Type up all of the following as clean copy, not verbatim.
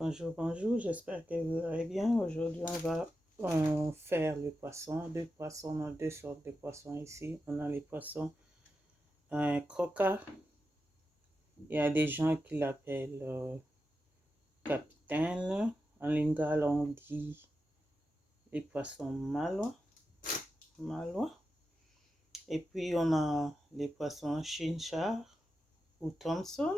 Bonjour, bonjour, j'espère que vous allez bien. Aujourd'hui, on va faire le poisson. Deux poissons, on a deux sortes de poissons ici. On a les poissons croca. Il y a des gens qui l'appellent capitaine. En lingala, on dit les poissons malois. Et puis, on a les poissons chinchard ou Thompson.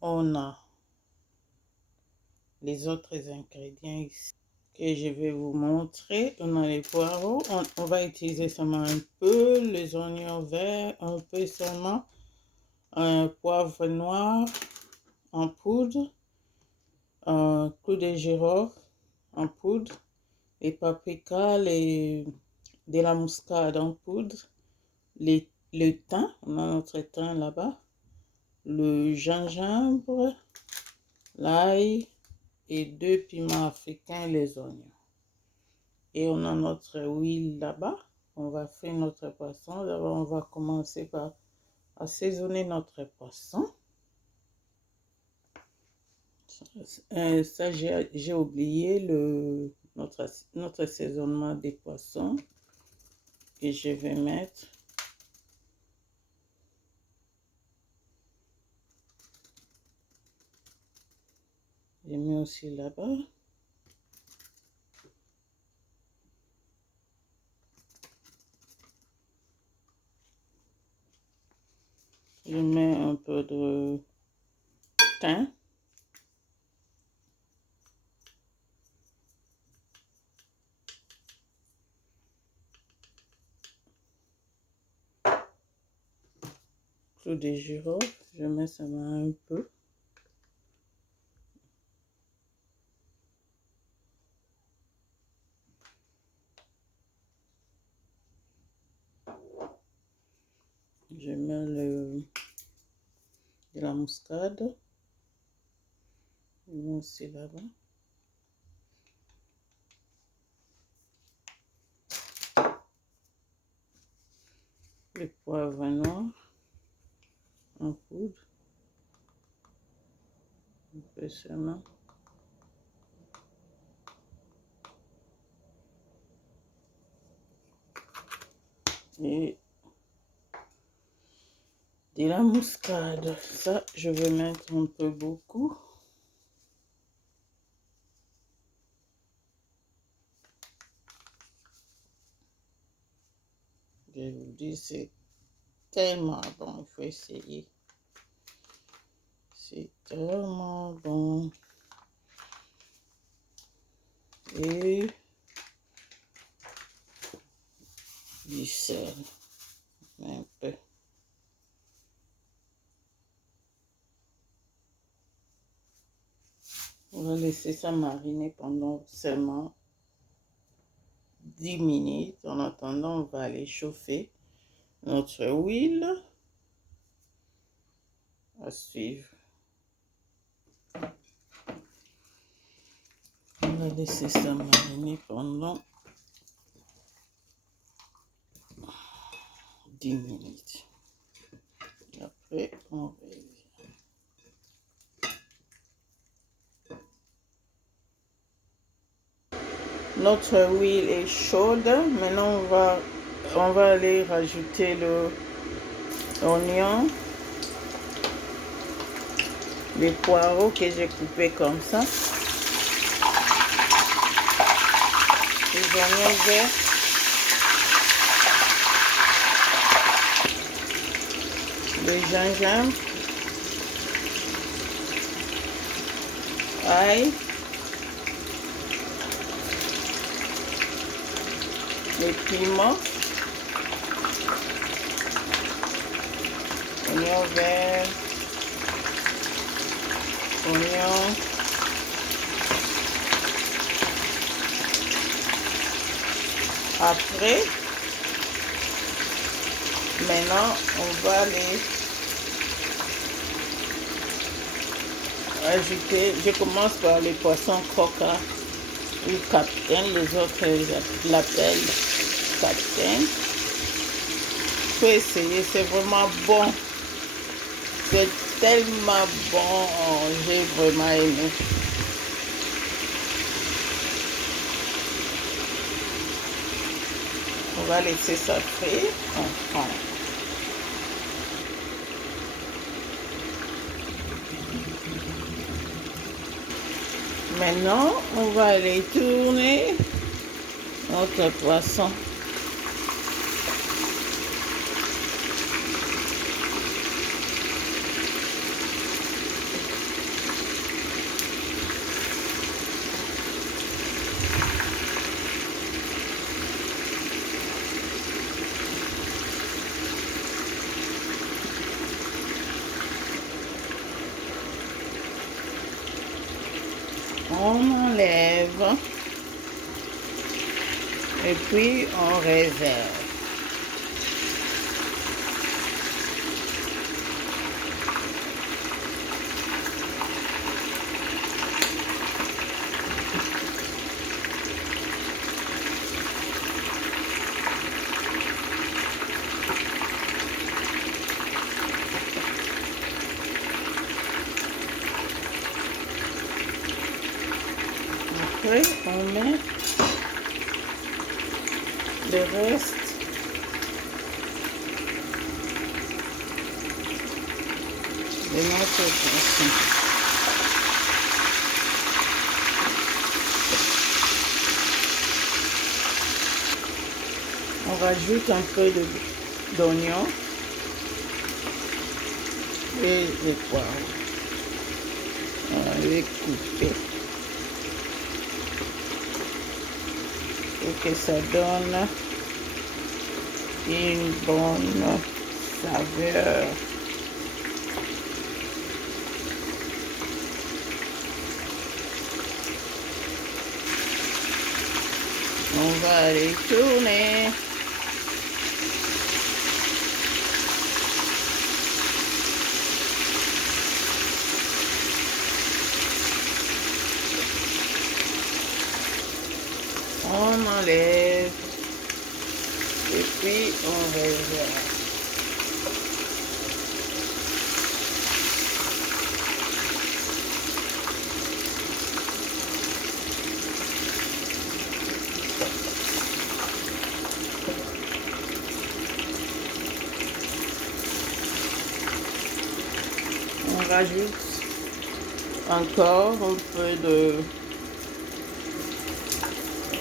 On a les autres ingrédients ici que je vais vous montrer. On a les poireaux. On va utiliser seulement un peu, les oignons verts, un peu seulement, un poivre noir en poudre, un clou de girofle en poudre, les paprikas, de la muscade en poudre, le thym, on a notre thym là-bas, le gingembre, l'ail et deux piments africains, les oignons. Et on a notre huile là-bas. On va faire notre poisson. D'abord, on va commencer par assaisonner notre poisson. Ça, j'ai oublié notre assaisonnement des poissons que je vais mettre. Je mets aussi là-bas. Je mets un peu de thym. Clou de girofle, je mets seulement un peu. Je mets de la muscade. Je mets aussi là-bas. Le poivre noir en poudre. Un peu seulement. Et de la muscade. Ça, je vais mettre un peu beaucoup. Je vous dis, c'est tellement bon. Il faut essayer. C'est tellement bon. Et du sel. Un peu. On va laisser ça mariner pendant seulement 10 minutes. En attendant, on va aller chauffer notre huile. À suivre. On va laisser ça mariner pendant 10 minutes. Après, on revient. Notre huile est chaude. Maintenant, on va aller rajouter l'oignon, les poireaux que j'ai coupés comme ça, les oignons verts, le gingembre, ail, les piments, oignons verts, oignons, après, maintenant, on va les ajouter. Je commence par les poissons croca ou capitaine, les autres l'appellent capitaine. Il faut essayer, c'est vraiment bon. C'est tellement bon, j'ai vraiment aimé. On va laisser ça frire. Maintenant, on va aller tourner notre poisson. On enlève et puis on réserve. Après, on met le reste de notre poisson. On rajoute un peu d'oignon et les poivrons. On va les couper pour que ça donne une bonne saveur. On va aller tourner. On enlève et puis on réserve. On rajoute encore un peu de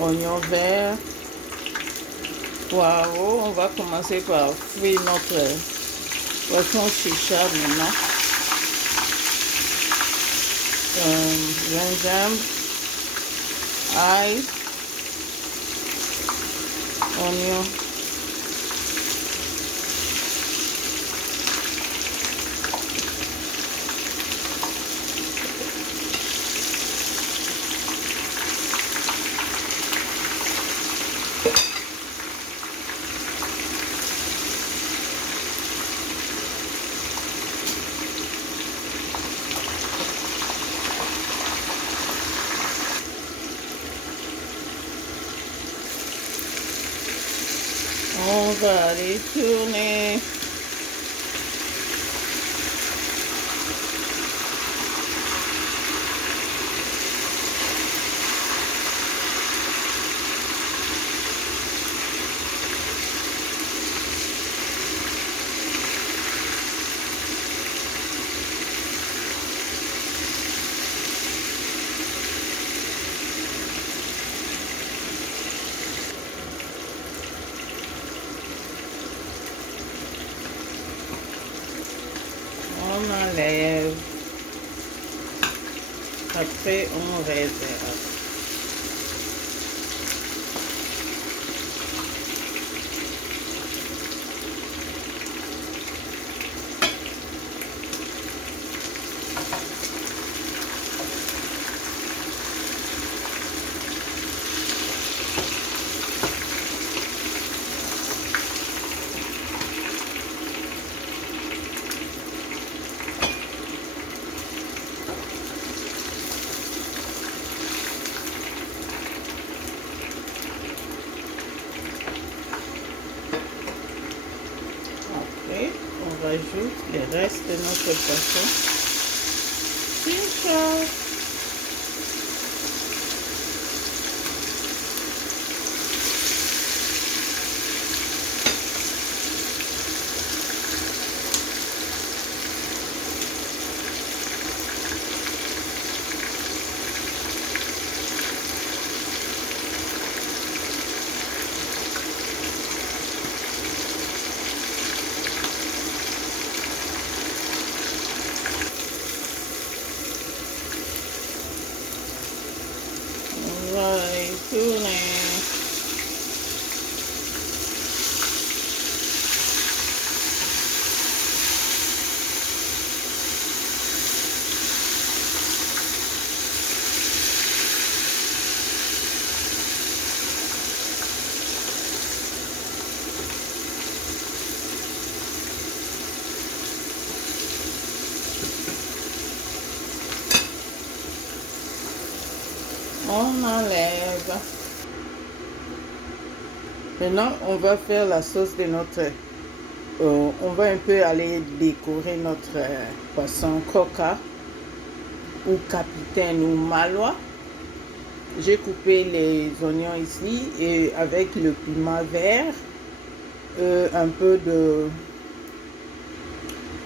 oignon vert, poireau. On va commencer par frire notre poisson chicha maintenant. Gingembre, ail, oignon. On va aller tourner. On enlève. Après, on réserve. rajoute le reste de notre poisson. Chincha. On va les tourner. On enlève. Maintenant, on va faire la sauce de notre... on va un peu aller décorer notre poisson coca ou capitaine ou malois. J'ai coupé les oignons ici et avec le piment vert, un peu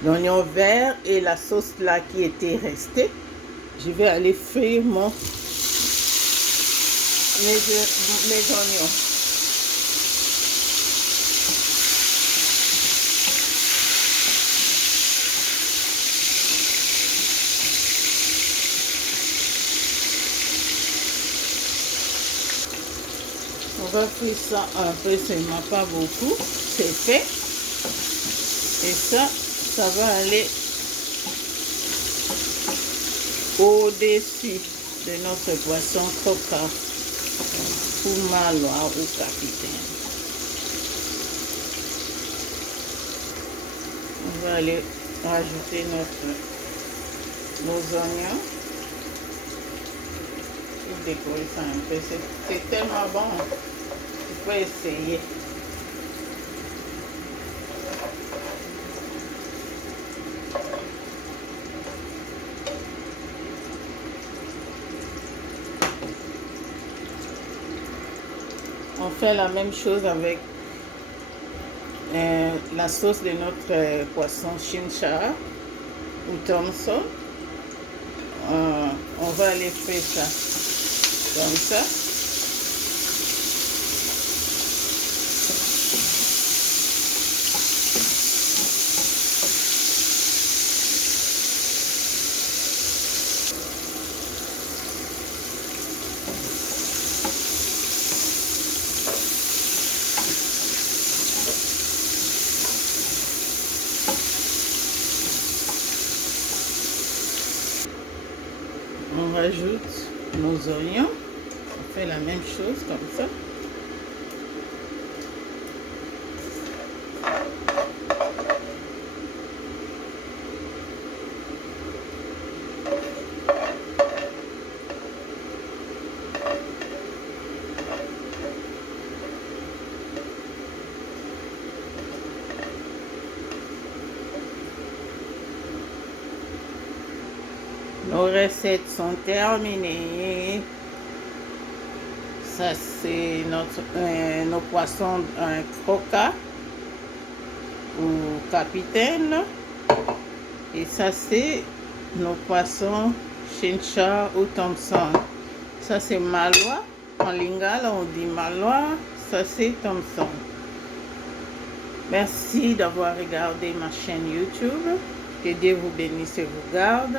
d'oignon vert et la sauce là qui était restée. Je vais aller frire mes oignons. On va frire ça un peu, seulement pas beaucoup. C'est fait. Et ça va aller au-dessus de notre poisson coca ou malois ou capitaine. On va aller rajouter nos oignons. Je vais décorer ça un peu. C'est tellement bon. Tu peux essayer. On fait la même chose avec la sauce de notre poisson chinchara ou Thompson. On va aller faire ça comme ça. On rajoute nos oignons. On fait la même chose comme ça. Nos recettes sont terminées. Ça, c'est nos poissons croca ou capitaine. Et ça, c'est nos poissons chincha ou Thompson. Ça, c'est malois. En lingala, on dit malois. Ça, c'est Thompson. Merci d'avoir regardé ma chaîne YouTube. Que Dieu vous bénisse et vous garde.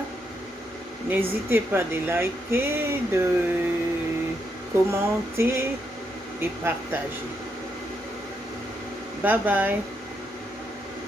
N'hésitez pas de liker, de commenter et partager. Bye bye.